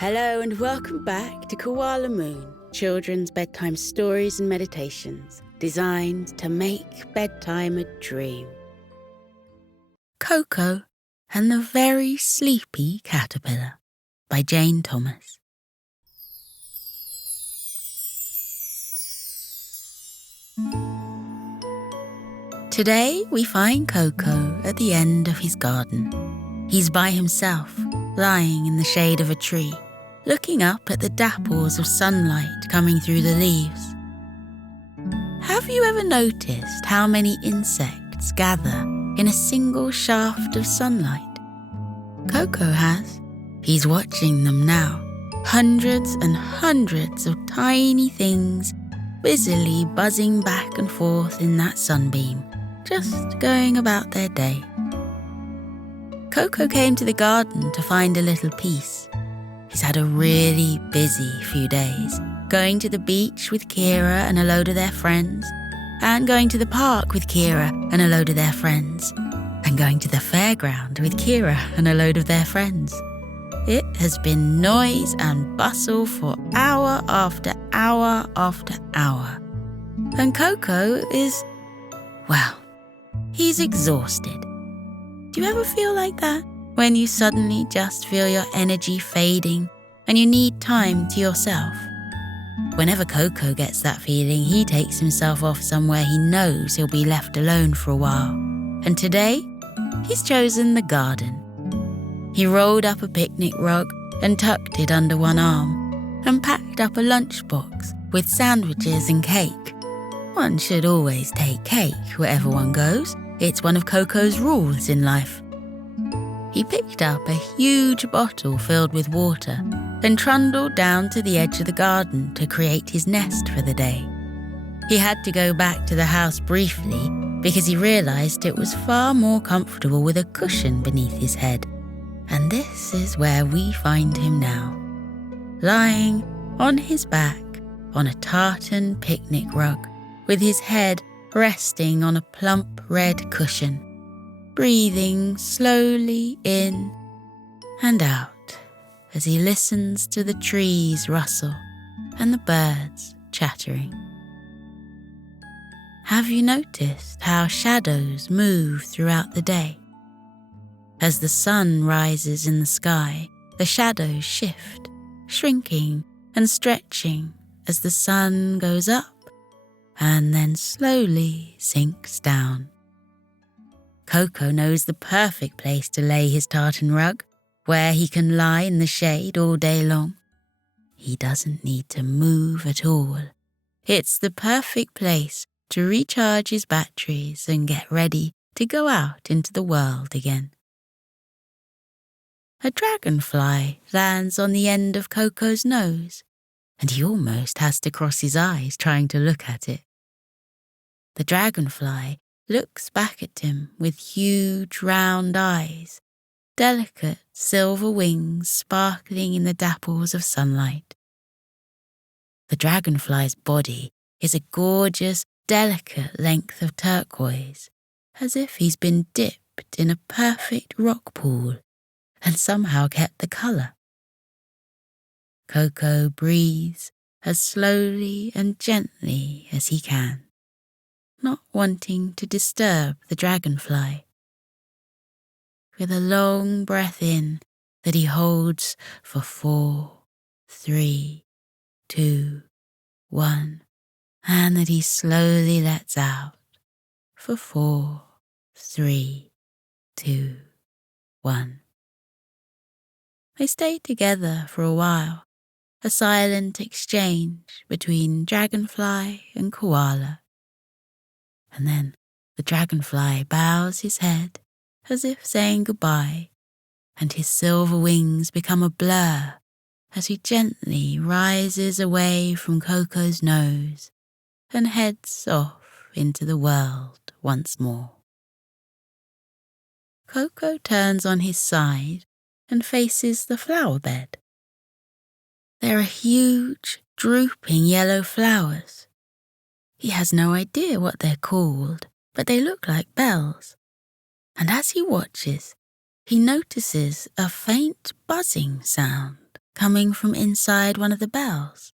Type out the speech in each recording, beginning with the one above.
Hello and welcome back to Koala Moon, children's bedtime stories and meditations designed to make bedtime a dream. Koko and the Very Sleepy Caterpillar by Jane Thomas. Today we find Koko at the end of his garden. He's by himself, lying in the shade of a tree, looking up at the dapples of sunlight coming through the leaves. Have you ever noticed how many insects gather in a single shaft of sunlight? Koko has. He's watching them now, hundreds and hundreds of tiny things busily buzzing back and forth in that sunbeam, just going about their day. Koko came to the garden to find a little peace. He's had a really busy few days, going to the beach with Kira and a load of their friends, and going to the park with Kira and a load of their friends, and going to the fairground with Kira and a load of their friends. It has been noise and bustle for hour after hour after hour. And Koko is, well, he's exhausted. Do you ever feel like that? When you suddenly just feel your energy fading and you need time to yourself? Whenever Koko gets that feeling, he takes himself off somewhere he knows he'll be left alone for a while. And today, he's chosen the garden. He rolled up a picnic rug and tucked it under one arm and packed up a lunchbox with sandwiches and cake. One should always take cake wherever one goes. It's one of Koko's rules in life. He picked up a huge bottle filled with water and trundled down to the edge of the garden to create his nest for the day. He had to go back to the house briefly because he realised it was far more comfortable with a cushion beneath his head. And this is where we find him now, lying on his back on a tartan picnic rug with his head resting on a plump red cushion, breathing slowly in and out as he listens to the trees rustle and the birds chattering. Have you noticed how shadows move throughout the day? As the sun rises in the sky, the shadows shift, shrinking and stretching as the sun goes up and then slowly sinks down. Koko knows the perfect place to lay his tartan rug, where he can lie in the shade all day long. He doesn't need to move at all. It's the perfect place to recharge his batteries and get ready to go out into the world again. A dragonfly lands on the end of Koko's nose, and he almost has to cross his eyes trying to look at it. The dragonfly looks back at him with huge round eyes, delicate silver wings sparkling in the dapples of sunlight. The dragonfly's body is a gorgeous, delicate length of turquoise, as if he's been dipped in a perfect rock pool and somehow kept the colour. Koko breathes as slowly and gently as he can, not wanting to disturb the dragonfly. With a long breath in that he holds for 4, 3, 2, 1, and that he slowly lets out for 4, 3, 2, 1. They stayed together for a while, a silent exchange between dragonfly and koala. And then the dragonfly bows his head as if saying goodbye, and his silver wings become a blur as he gently rises away from Koko's nose and heads off into the world once more. Koko turns on his side and faces the flower bed. There are huge, drooping yellow flowers. He has no idea what they're called, but they look like bells. And as he watches, he notices a faint buzzing sound coming from inside one of the bells.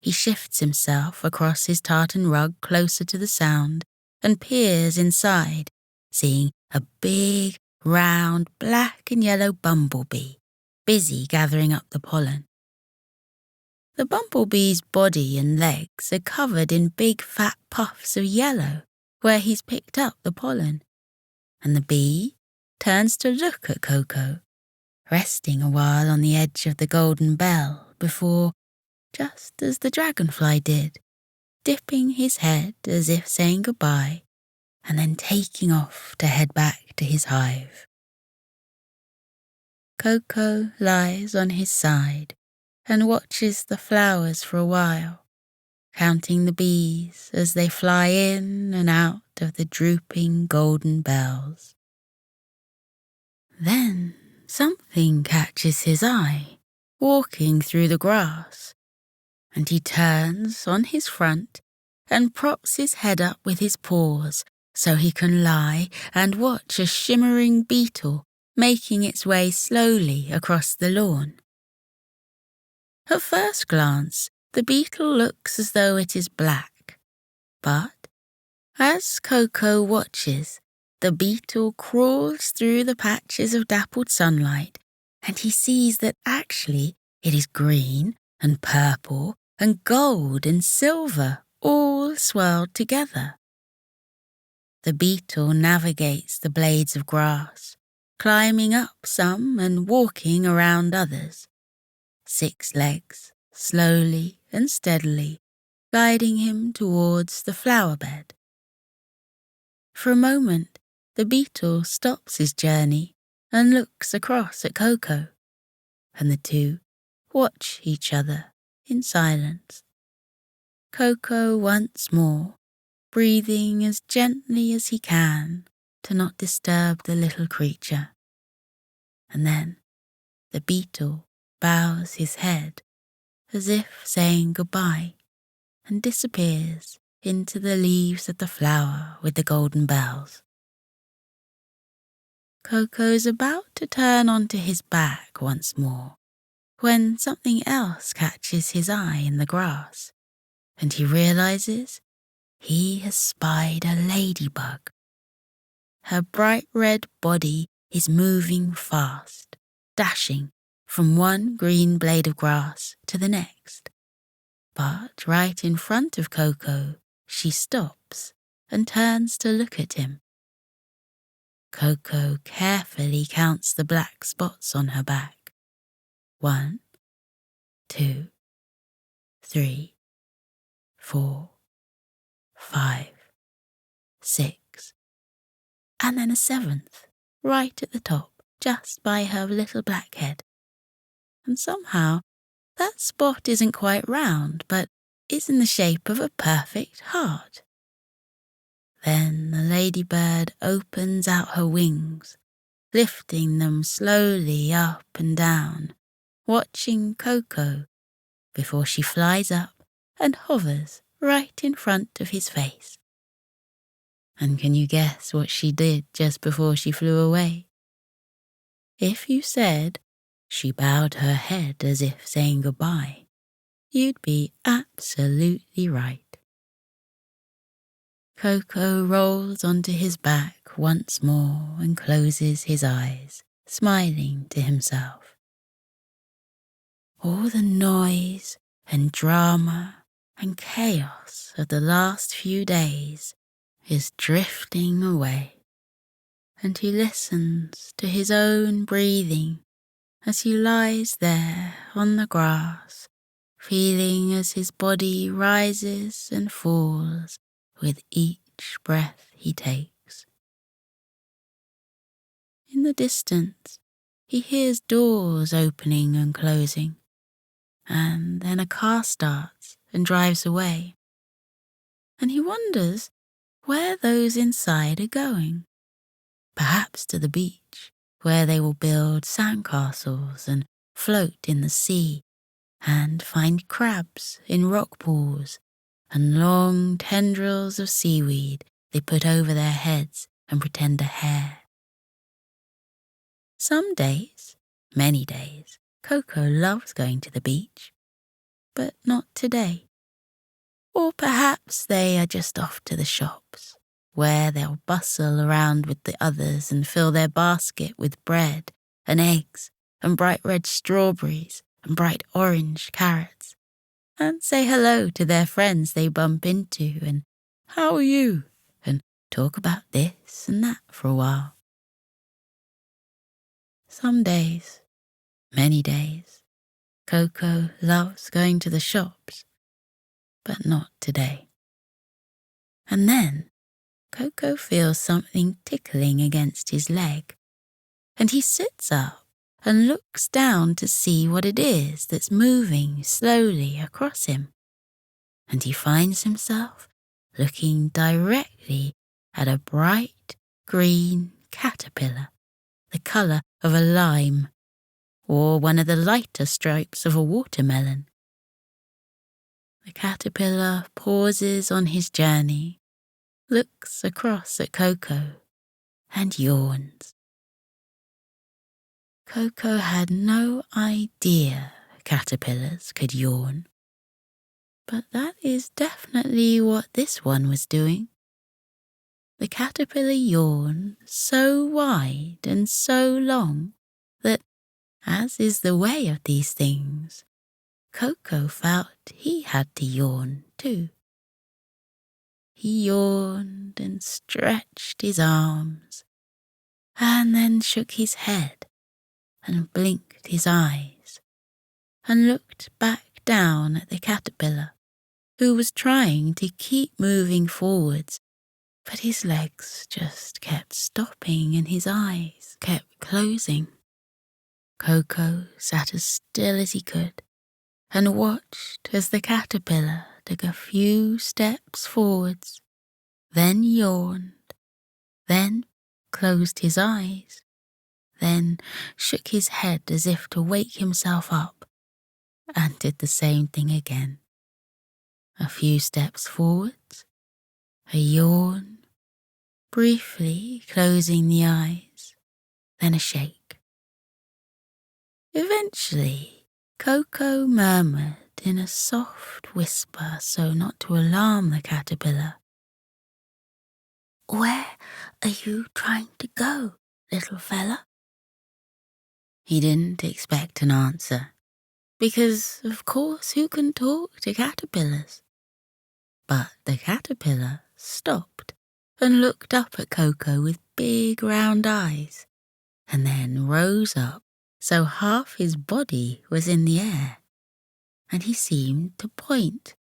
He shifts himself across his tartan rug closer to the sound and peers inside, seeing a big, round, black and yellow bumblebee, busy gathering up the pollen. The bumblebee's body and legs are covered in big fat puffs of yellow where he's picked up the pollen, and the bee turns to look at Koko, resting a while on the edge of the golden bell before, just as the dragonfly did, dipping his head as if saying goodbye, and then taking off to head back to his hive. Koko lies on his side and watches the flowers for a while, counting the bees as they fly in and out of the drooping golden bells. Then something catches his eye, walking through the grass, and he turns on his front and props his head up with his paws so he can lie and watch a shimmering beetle making its way slowly across the lawn. At first glance, the beetle looks as though it is black, but as Koko watches, the beetle crawls through the patches of dappled sunlight, and he sees that actually it is green and purple and gold and silver all swirled together. The beetle navigates the blades of grass, climbing up some and walking around others, 6 legs, slowly and steadily, guiding him towards the flower bed. For a moment, the beetle stops his journey and looks across at Koko, and the two watch each other in silence. Koko once more, breathing as gently as he can to not disturb the little creature. And then the beetle bows his head as if saying goodbye and disappears into the leaves of the flower with the golden bells. Koko's about to turn onto his back once more when something else catches his eye in the grass, and he realizes he has spied a ladybug. Her bright red body is moving fast, dashing from one green blade of grass to the next. But right in front of Koko, she stops and turns to look at him. Koko carefully counts the black spots on her back. 1, 2, 3, 4, 5, 6, and then a 7th, right at the top, just by her little black head. And somehow, that spot isn't quite round, but is in the shape of a perfect heart. Then the ladybird opens out her wings, lifting them slowly up and down, watching Koko before she flies up and hovers right in front of his face. And can you guess what she did just before she flew away? If you said she bowed her head as if saying goodbye, you'd be absolutely right. Koko rolls onto his back once more and closes his eyes, smiling to himself. All the noise and drama and chaos of the last few days is drifting away, and he listens to his own breathing as he lies there on the grass, feeling as his body rises and falls with each breath he takes. In the distance, he hears doors opening and closing, and then a car starts and drives away, and he wonders where those inside are going. Perhaps to the beach, where they will build sandcastles and float in the sea and find crabs in rock pools and long tendrils of seaweed they put over their heads and pretend are hair. Some days, many days, Koko loves going to the beach, but not today. Or perhaps they are just off to the shops, where they'll bustle around with the others and fill their basket with bread and eggs and bright red strawberries and bright orange carrots, and say hello to their friends they bump into and "How are you?" and talk about this and that for a while. Some days, many days, Koko loves going to the shops, but not today. And then Koko feels something tickling against his leg, and he sits up and looks down to see what it is that's moving slowly across him. And he finds himself looking directly at a bright green caterpillar, the colour of a lime, or one of the lighter stripes of a watermelon. The caterpillar pauses on his journey, looks across at Koko, and yawns. Koko had no idea caterpillars could yawn, but that is definitely what this one was doing. The caterpillar yawned so wide and so long that, as is the way of these things, Koko felt he had to yawn too. He yawned and stretched his arms, and then shook his head and blinked his eyes, and looked back down at the caterpillar, who was trying to keep moving forwards, but his legs just kept stopping and his eyes kept closing. Koko sat as still as he could and watched as the caterpillar took a few steps forwards, then yawned, then closed his eyes, then shook his head as if to wake himself up, and did the same thing again. A few steps forwards, a yawn, briefly closing the eyes, then a shake. Eventually, Koko murmured in a soft whisper so not to alarm the caterpillar, "Where are you trying to go, little fella?" He didn't expect an answer, because, of course, who can talk to caterpillars? But the caterpillar stopped and looked up at Koko with big round eyes, and then rose up so half his body was in the air, and he seemed to point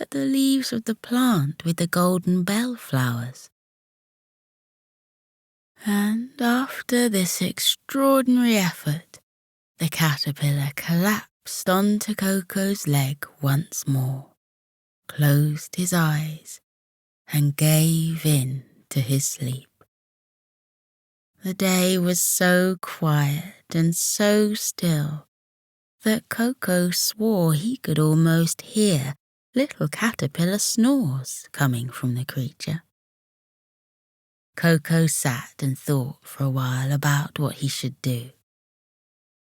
at the leaves of the plant with the golden bell flowers. And after this extraordinary effort, the caterpillar collapsed onto Koko's leg once more, closed his eyes, and gave in to his sleep. The day was so quiet and so still that Koko swore he could almost hear little caterpillar snores coming from the creature. Koko sat and thought for a while about what he should do.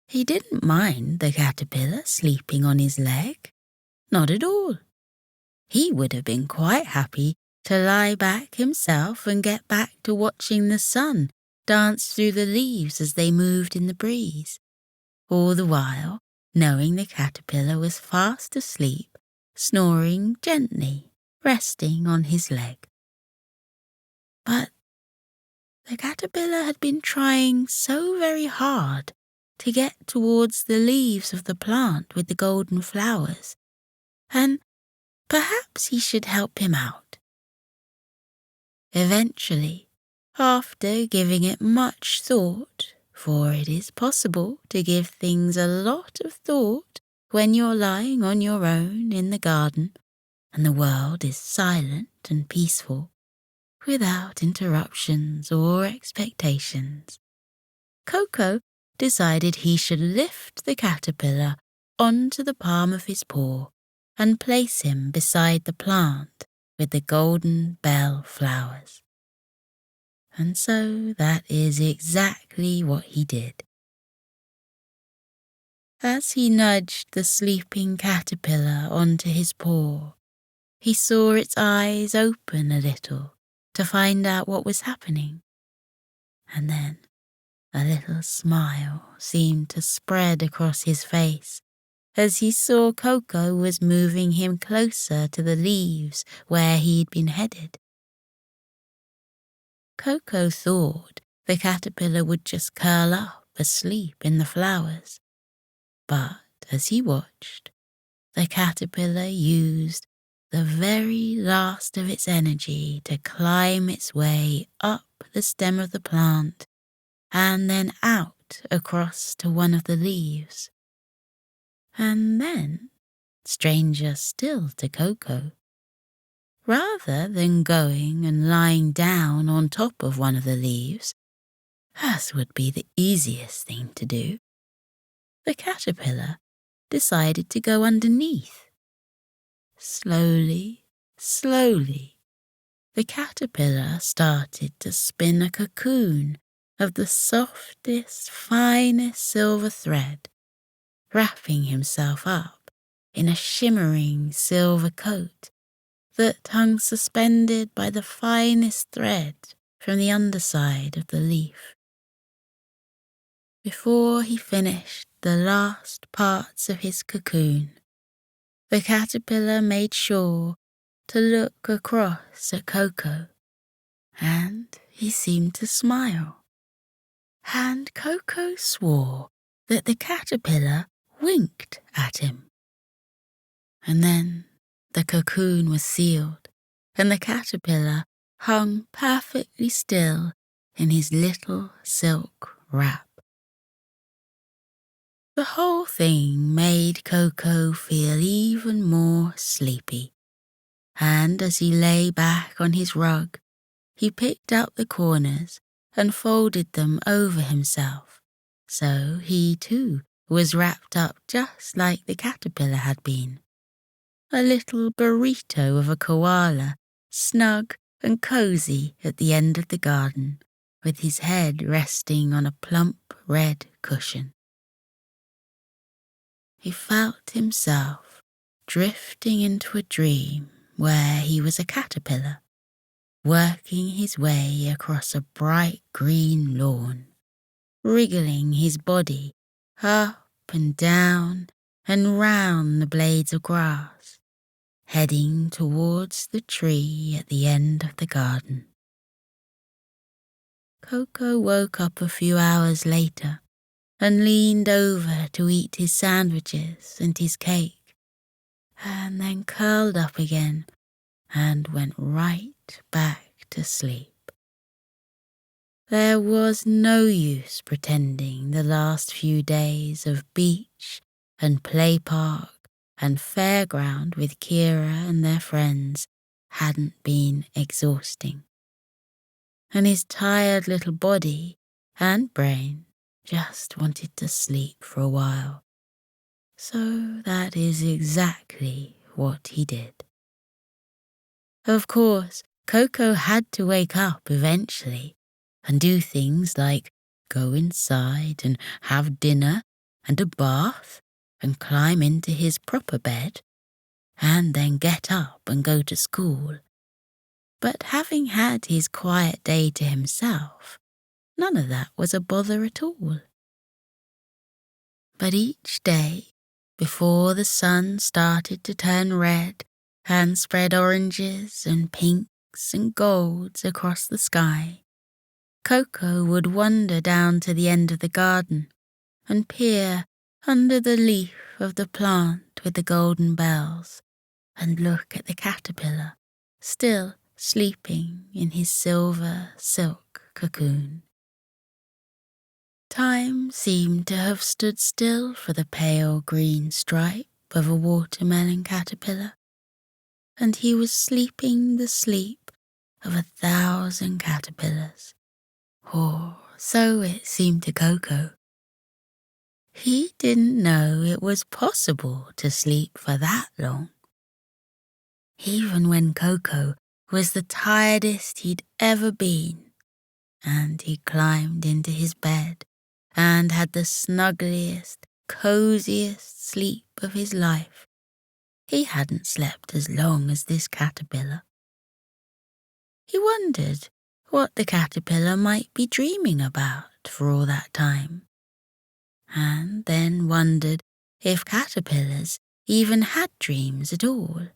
He didn't mind the caterpillar sleeping on his leg, not at all. He would have been quite happy to lie back himself and get back to watching the sun dance through the leaves as they moved in the breeze, all the while knowing the caterpillar was fast asleep, snoring gently, resting on his leg. But the caterpillar had been trying so very hard to get towards the leaves of the plant with the golden flowers, and perhaps he should help him out. Eventually, after giving it much thought, for it is possible to give things a lot of thought when you're lying on your own in the garden and the world is silent and peaceful, without interruptions or expectations, Koko decided he should lift the caterpillar onto the palm of his paw and place him beside the plant with the golden bell flowers. And so that is exactly what he did. As he nudged the sleeping caterpillar onto his paw, he saw its eyes open a little to find out what was happening. And then a little smile seemed to spread across his face as he saw Koko was moving him closer to the leaves where he'd been headed. Koko thought the caterpillar would just curl up asleep in the flowers, but as he watched, the caterpillar used the very last of its energy to climb its way up the stem of the plant and then out across to one of the leaves. And then, stranger still to Koko, rather than going and lying down on top of one of the leaves, as would be the easiest thing to do, the caterpillar decided to go underneath. Slowly, slowly, the caterpillar started to spin a cocoon of the softest, finest silver thread, wrapping himself up in a shimmering silver coat that hung suspended by the finest thread from the underside of the leaf. Before he finished the last parts of his cocoon, the caterpillar made sure to look across at Koko, and he seemed to smile. And Koko swore that the caterpillar winked at him. And then the cocoon was sealed, and the caterpillar hung perfectly still in his little silk wrap. The whole thing made Koko feel even more sleepy, and as he lay back on his rug, he picked up the corners and folded them over himself, so he too was wrapped up just like the caterpillar had been. A little burrito of a koala, snug and cozy at the end of the garden, with his head resting on a plump red cushion. He felt himself drifting into a dream where he was a caterpillar, working his way across a bright green lawn, wriggling his body up and down and round the blades of grass, heading towards the tree at the end of the garden. Koko woke up a few hours later and leaned over to eat his sandwiches and his cake, and then curled up again and went right back to sleep. There was no use pretending the last few days of beach and play park and fairground with Kira and their friends hadn't been exhausting, and his tired little body and brain just wanted to sleep for a while. So that is exactly what he did. Of course, Koko had to wake up eventually and do things like go inside and have dinner and a bath and climb into his proper bed and then get up and go to school. But having had his quiet day to himself, none of that was a bother at all. But each day, before the sun started to turn red and spread oranges and pinks and golds across the sky, Koko would wander down to the end of the garden and peer under the leaf of the plant with the golden bells and look at the caterpillar still sleeping in his silver silk cocoon. Time seemed to have stood still for the pale green stripe of a watermelon caterpillar, and he was sleeping the sleep of 1,000 caterpillars, or so it seemed to Koko. He didn't know it was possible to sleep for that long. Even when Koko was the tiredest he'd ever been, and he climbed into his bed and had the snuggliest, cosiest sleep of his life. He hadn't slept as long as this caterpillar. He wondered what the caterpillar might be dreaming about for all that time, and then wondered if caterpillars even had dreams at all,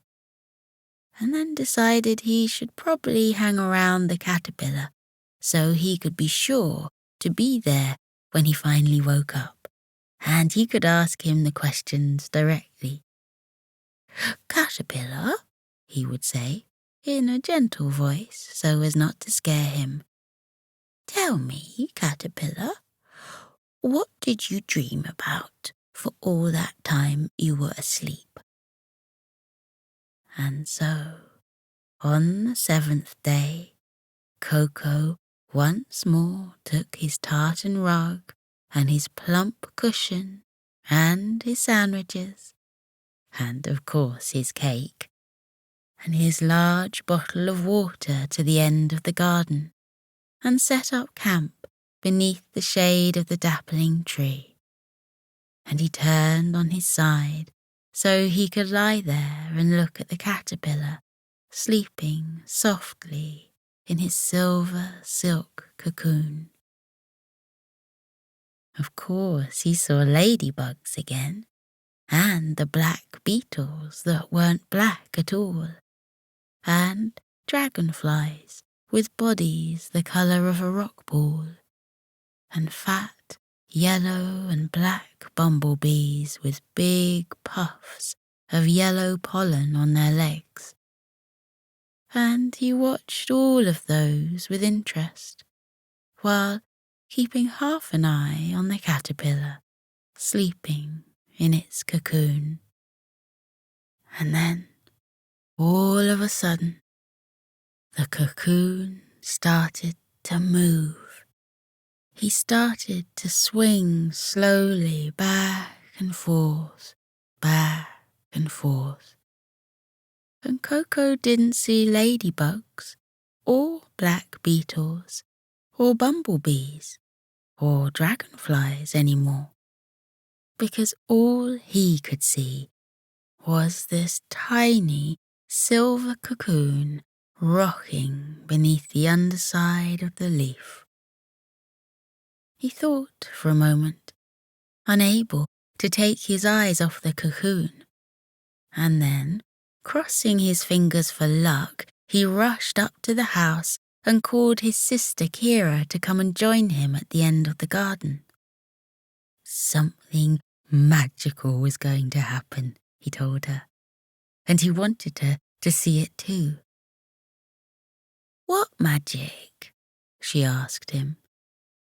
and then decided he should probably hang around the caterpillar so he could be sure to be there when he finally woke up, and he could ask him the questions directly. "Caterpillar," he would say, in a gentle voice so as not to scare him, "tell me, caterpillar, what did you dream about for all that time you were asleep?" And so, on the 7th day, Koko once more took his tartan rug and his plump cushion and his sandwiches, and of course his cake, and his large bottle of water to the end of the garden, and set up camp beneath the shade of the dappling tree. And he turned on his side so he could lie there and look at the caterpillar sleeping softly in his silver silk cocoon. Of course, he saw ladybugs again, and the black beetles that weren't black at all, and dragonflies with bodies the colour of a rock ball, and fat yellow and black bumblebees with big puffs of yellow pollen on their legs. And he watched all of those with interest, while keeping half an eye on the caterpillar sleeping in its cocoon. And then, all of a sudden, the cocoon started to move. He started to swing slowly back and forth, back and forth. And Koko didn't see ladybugs, or black beetles, or bumblebees, or dragonflies anymore, because all he could see was this tiny silver cocoon rocking beneath the underside of the leaf. He thought for a moment, unable to take his eyes off the cocoon, and then, crossing his fingers for luck, he rushed up to the house and called his sister Kira to come and join him at the end of the garden. Something magical was going to happen, he told her, and he wanted her to see it too. "What magic?" she asked him,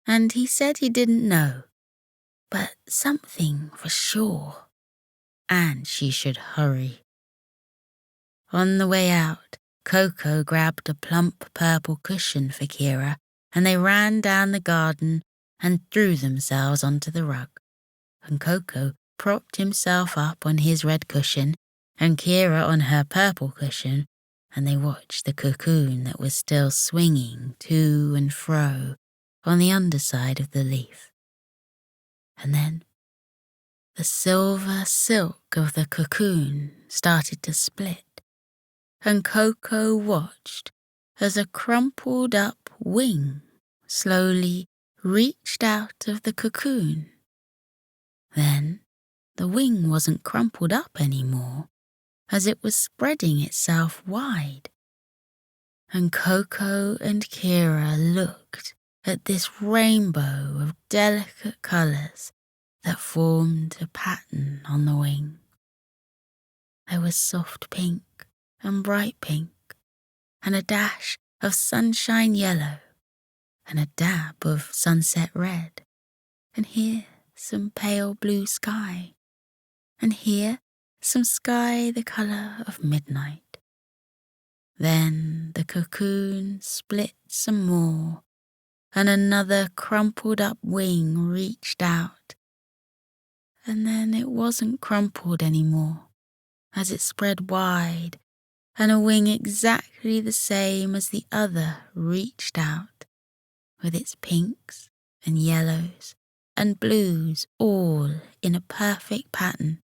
and he said he didn't know, but something for sure, and she should hurry. On the way out, Koko grabbed a plump purple cushion for Kira, and they ran down the garden and threw themselves onto the rug. And Koko propped himself up on his red cushion, and Kira on her purple cushion, and they watched the cocoon that was still swinging to and fro on the underside of the leaf. And then the silver silk of the cocoon started to split, and Koko watched as a crumpled up wing slowly reached out of the cocoon. Then the wing wasn't crumpled up anymore, as it was spreading itself wide. And Koko and Kira looked at this rainbow of delicate colours that formed a pattern on the wing. There was soft pink and bright pink, and a dash of sunshine yellow, and a dab of sunset red, and here some pale blue sky, and here some sky the colour of midnight. Then the cocoon split some more, and another crumpled up wing reached out, and then it wasn't crumpled anymore, as it spread wide, and a wing exactly the same as the other reached out, with its pinks and yellows and blues all in a perfect pattern.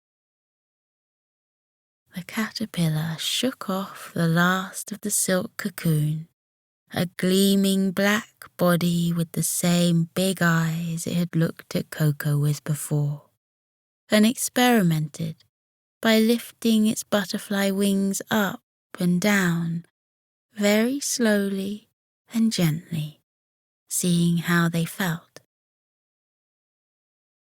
The caterpillar shook off the last of the silk cocoon, a gleaming black body with the same big eyes it had looked at Koko with before, and experimented by lifting its butterfly wings up and down, very slowly and gently, seeing how they felt.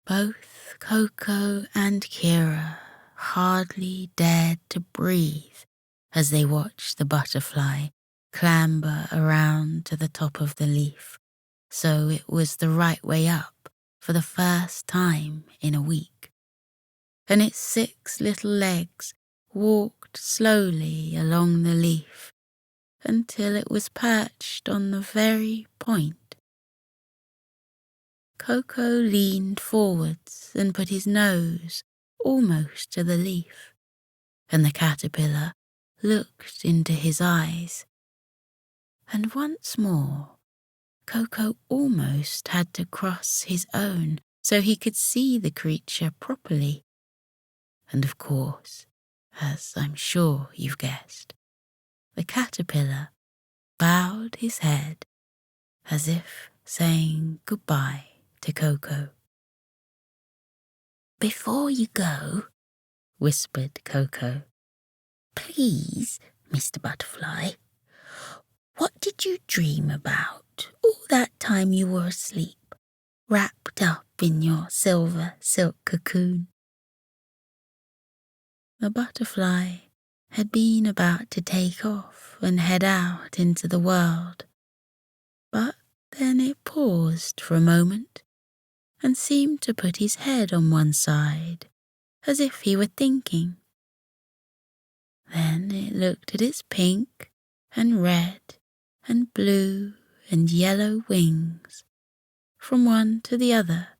Both Koko and Kira hardly dared to breathe as they watched the butterfly clamber around to the top of the leaf, so it was the right way up for the first time in a week, and its 6 little legs walked slowly along the leaf until it was perched on the very point. Koko leaned forwards and put his nose almost to the leaf, and the caterpillar looked into his eyes. And once more, Koko almost had to cross his own so he could see the creature properly. And of course, as I'm sure you've guessed, the caterpillar bowed his head as if saying goodbye to Koko. "Before you go," whispered Koko, "please, Mr. Butterfly, what did you dream about all that time you were asleep, wrapped up in your silver silk cocoon?" The butterfly had been about to take off and head out into the world, but then it paused for a moment and seemed to put his head on one side, as if he were thinking. Then it looked at its pink and red and blue and yellow wings from one to the other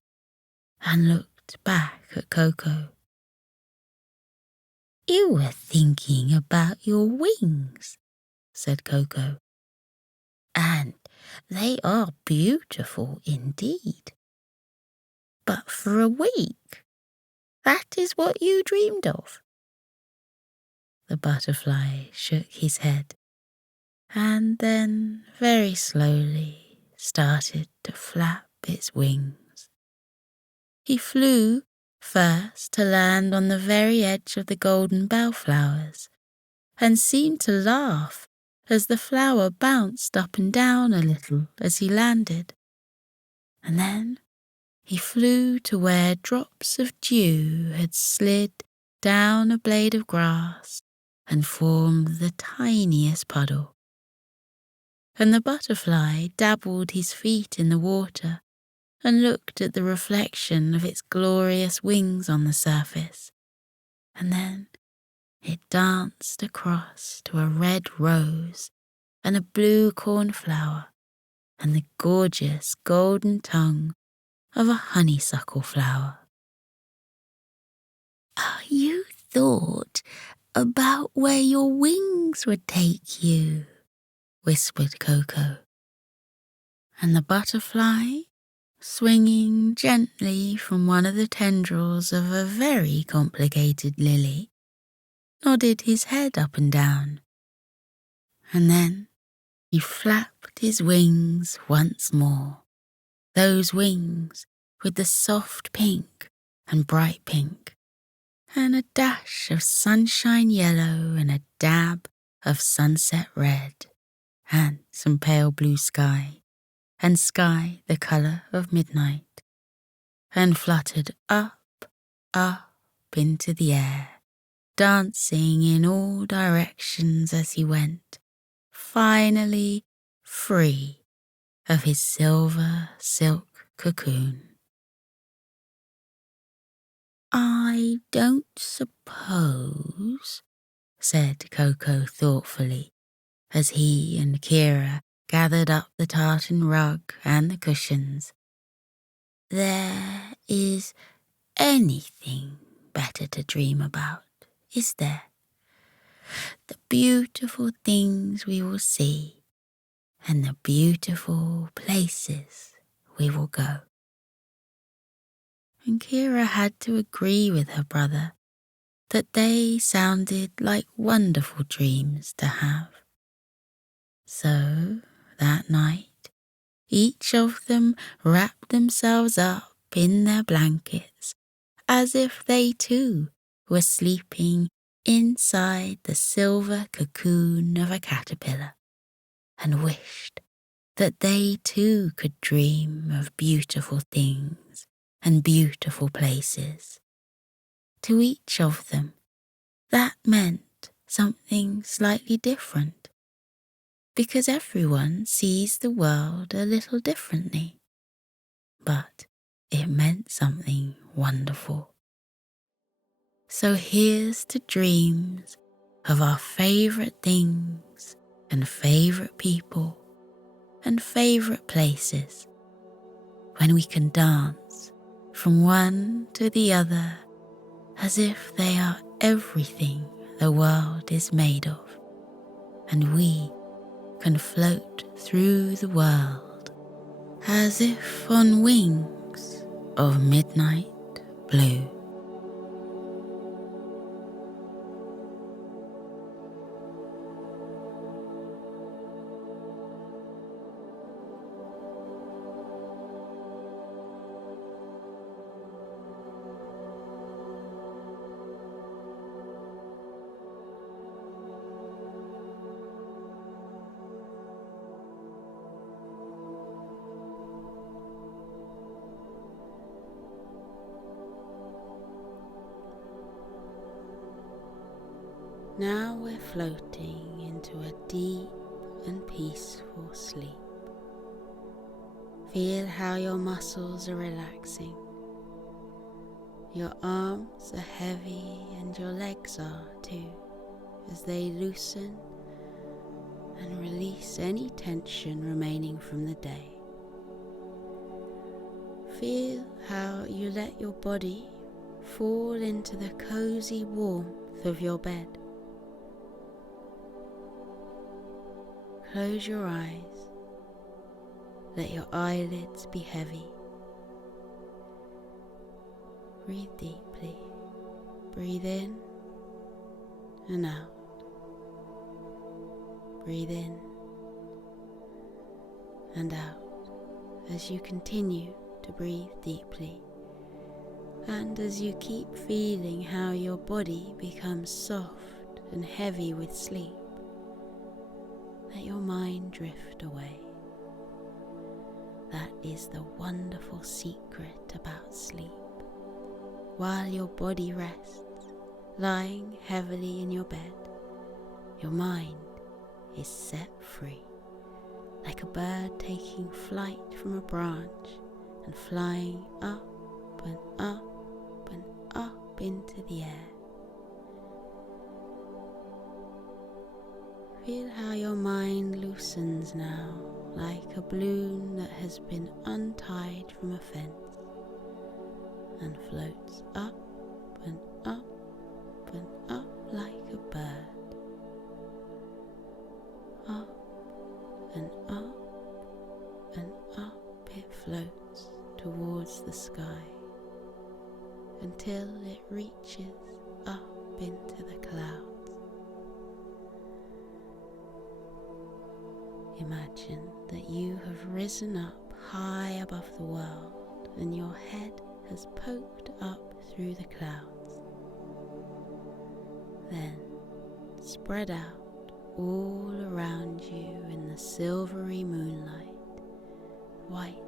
and looked back at Koko. "You were thinking about your wings," said Koko, "and they are beautiful indeed. But for a week, that is what you dreamed of." The butterfly shook his head and then very slowly started to flap its wings. He flew first to land on the very edge of the golden bellflowers and seemed to laugh as the flower bounced up and down a little as he landed. And then he flew to where drops of dew had slid down a blade of grass and formed the tiniest puddle. And the butterfly dabbled his feet in the water and looked at the reflection of its glorious wings on the surface. And then it danced across to a red rose and a blue cornflower and the gorgeous golden tongue of a honeysuckle flower. "You thought about where your wings would take you," whispered Koko. And the butterfly, swinging gently from one of the tendrils of a very complicated lily, nodded his head up and down. And then he flapped his wings once more, those wings with the soft pink and bright pink, and a dash of sunshine yellow and a dab of sunset red, and some pale blue sky, and sky the colour of midnight, and fluttered up into the air, dancing in all directions as he went, finally free of his silver silk cocoon. "I don't suppose," said Koko thoughtfully, as he and Kira gathered up the tartan rug and the cushions, "there is anything better to dream about, is there? The beautiful things we will see and the beautiful places we will go." and Kira had to agree with her brother that they sounded like wonderful dreams to have. So, that night, each of them wrapped themselves up in their blankets as if they too were sleeping inside the silver cocoon of a caterpillar, and wished that they too could dream of beautiful things and beautiful places. To each of them, that meant something slightly different, because everyone sees the world a little differently. But it meant something wonderful. So here's to dreams of our favourite things and favourite people and favourite places, when we can dance from one to the other as if they are everything the world is made of, and we can float through the world as if on wings of midnight blue. Now we're floating into a deep and peaceful sleep. Feel how your muscles are relaxing. Your arms are heavy and your legs are too, as they loosen and release any tension remaining from the day. Feel how you let your body fall into the cozy warmth of your bed. Close your eyes. Let your eyelids be heavy. Breathe deeply. Breathe in and out. Breathe in and out as you continue to breathe deeply, and as you keep feeling how your body becomes soft and heavy with sleep. Let your mind drift away. That is the wonderful secret about sleep. While your body rests, lying heavily in your bed, your mind is set free, like a bird taking flight from a branch and flying up and up and up into the air. Feel how your mind loosens now, like a balloon that has been untied from a fence, and floats up and up and up like a bird. Up and up and up it floats towards the sky, until it reaches up into the clouds. Imagine that you have risen up high above the world and your head has poked up through the clouds. Then spread out all around you in the silvery moonlight, white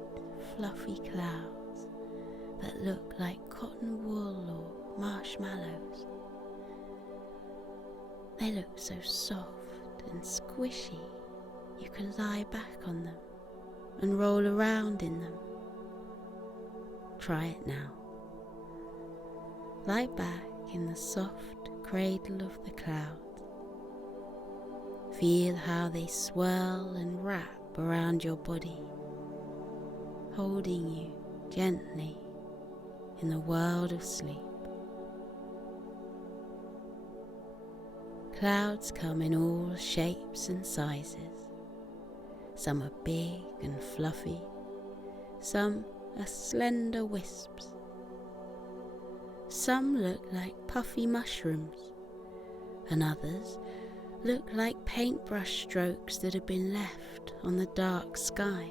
fluffy clouds that look like cotton wool or marshmallows. They look so soft and squishy. You can lie back on them and roll around in them. Try it now. Lie back in the soft cradle of the clouds. Feel how they swirl and wrap around your body, holding you gently in the world of sleep. Clouds come in all shapes and sizes. Some are big and fluffy, some are slender wisps, Some look like puffy mushrooms, and others look like paintbrush strokes that have been left on the dark sky.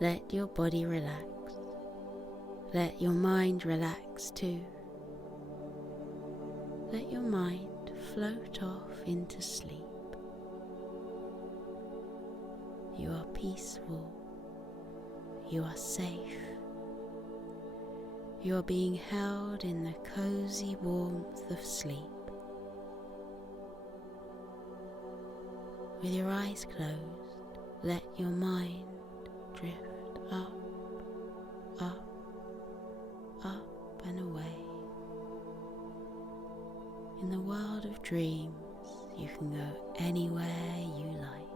Let your body relax. Let your mind relax too. Let your mind float off into sleep. You are peaceful. You are safe. You are being held in the cozy warmth of sleep. With your eyes closed, let your mind drift up, up, up and away. In the world of dreams, you can go anywhere you like.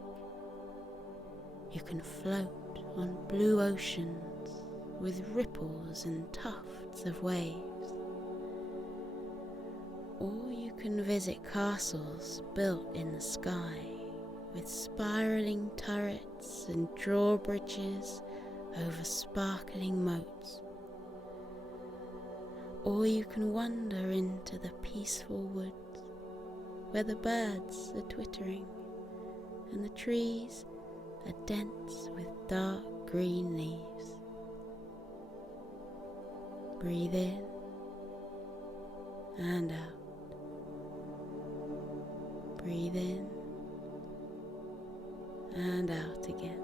You can float on blue oceans with ripples and tufts of waves. Or you can visit castles built in the sky with spiraling turrets and drawbridges over sparkling moats. Or you can wander into the peaceful woods where the birds are twittering and the trees are dense with dark green leaves. Breathe in and out. Breathe in and out again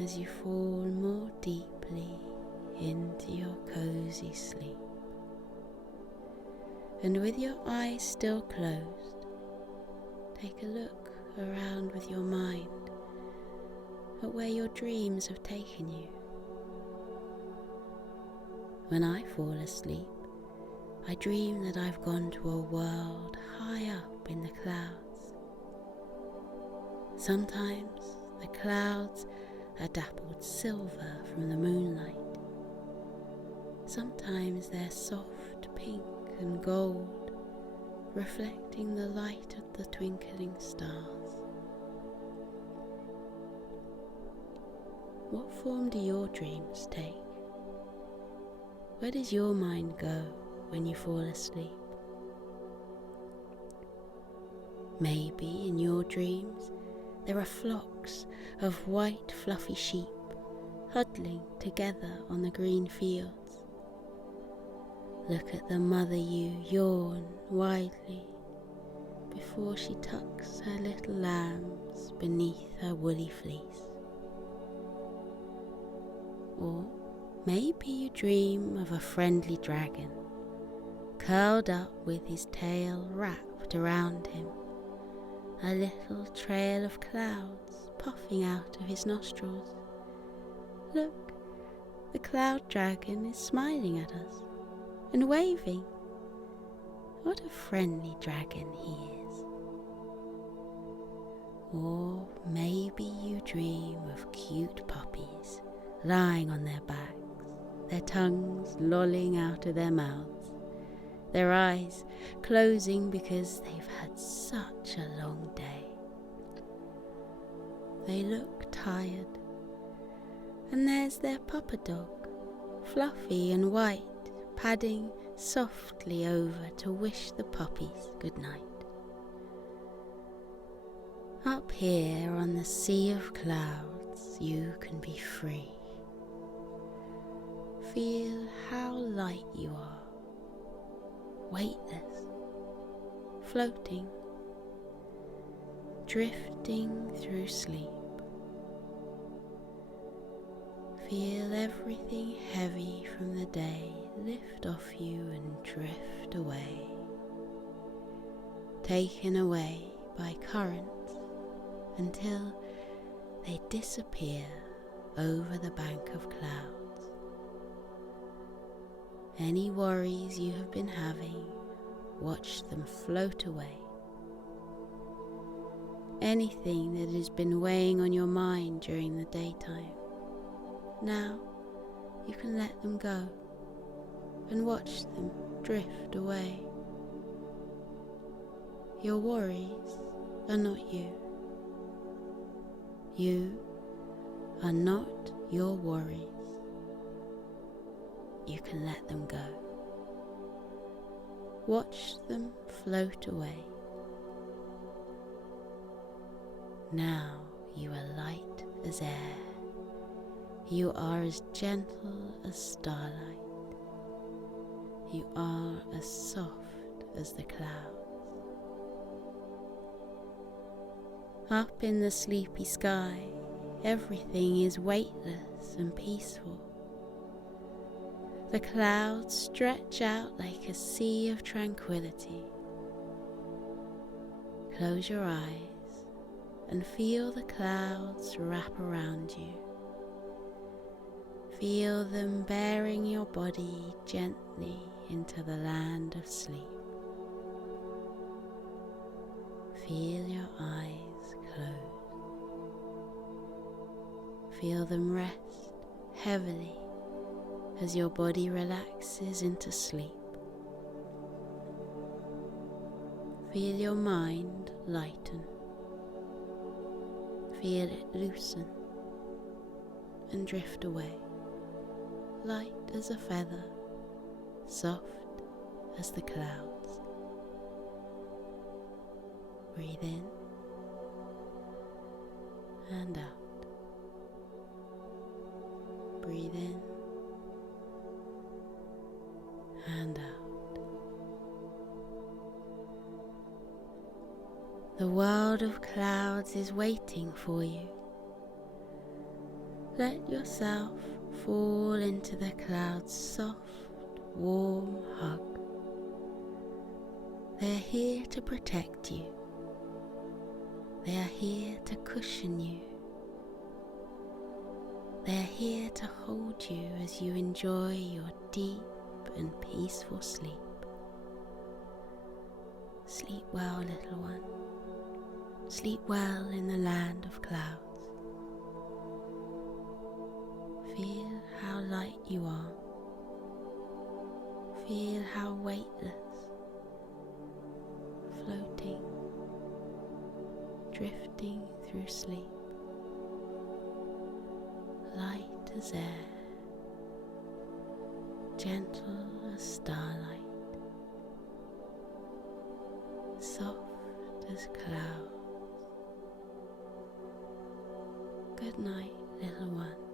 as you fall more deeply into your cozy sleep. And with your eyes still closed, take a look around with your mind at where your dreams have taken you. When I fall asleep, I dream that I've gone to a world high up in the clouds. Sometimes the clouds are dappled silver from the moonlight. Sometimes they're soft pink and gold, reflecting the light of the twinkling stars. What form do your dreams take? Where does your mind go when you fall asleep? Maybe in your dreams there are flocks of white fluffy sheep huddling together on the green fields. Look at the mother ewe yawn widely before she tucks her little lambs beneath her woolly fleece. Or maybe you dream of a friendly dragon, curled up with his tail wrapped around him, a little trail of clouds puffing out of his nostrils. Look, the cloud dragon is smiling at us and waving. What a friendly dragon he is. Or maybe you dream of cute puppies lying on their backs, their tongues lolling out of their mouths, their eyes closing because they've had such a long day. They look tired, and there's their papa dog, fluffy and white, padding softly over to wish the puppies good night. Up here on the sea of clouds, you can be free. Feel how light you are, weightless, floating, drifting through sleep. Feel everything heavy from the day lift off you and drift away, taken away by currents until they disappear over the bank of clouds. Any worries you have been having, watch them float away. Anything that has been weighing on your mind during the daytime, now you can let them go and watch them drift away. Your worries are not you. You are not your worries. you can let them go. Watch them float away. Now you are light as air. You are as gentle as starlight. You are as soft as the clouds. Up in the sleepy sky, everything is weightless and peaceful. The clouds stretch out like a sea of tranquility. Close your eyes and feel the clouds wrap around you. Feel them bearing your body gently into the land of sleep. Feel your eyes close. Feel them rest heavily as your body relaxes into sleep. Feel your mind lighten. Feel it loosen and drift away, light as a feather, soft as the clouds. Breathe in and out. Breathe in and out. The world of clouds is waiting for you. Let yourself fall into the clouds' soft, warm hug. They are here to protect you. They are here to cushion you. They are here to hold you as you enjoy your deep and peaceful sleep. Sleep well, little one. Sleep well in the land of clouds. Feel how light you are. Feel how weightless, floating, drifting through sleep, light as air, gentle as starlight, soft as clouds. Good night, little one.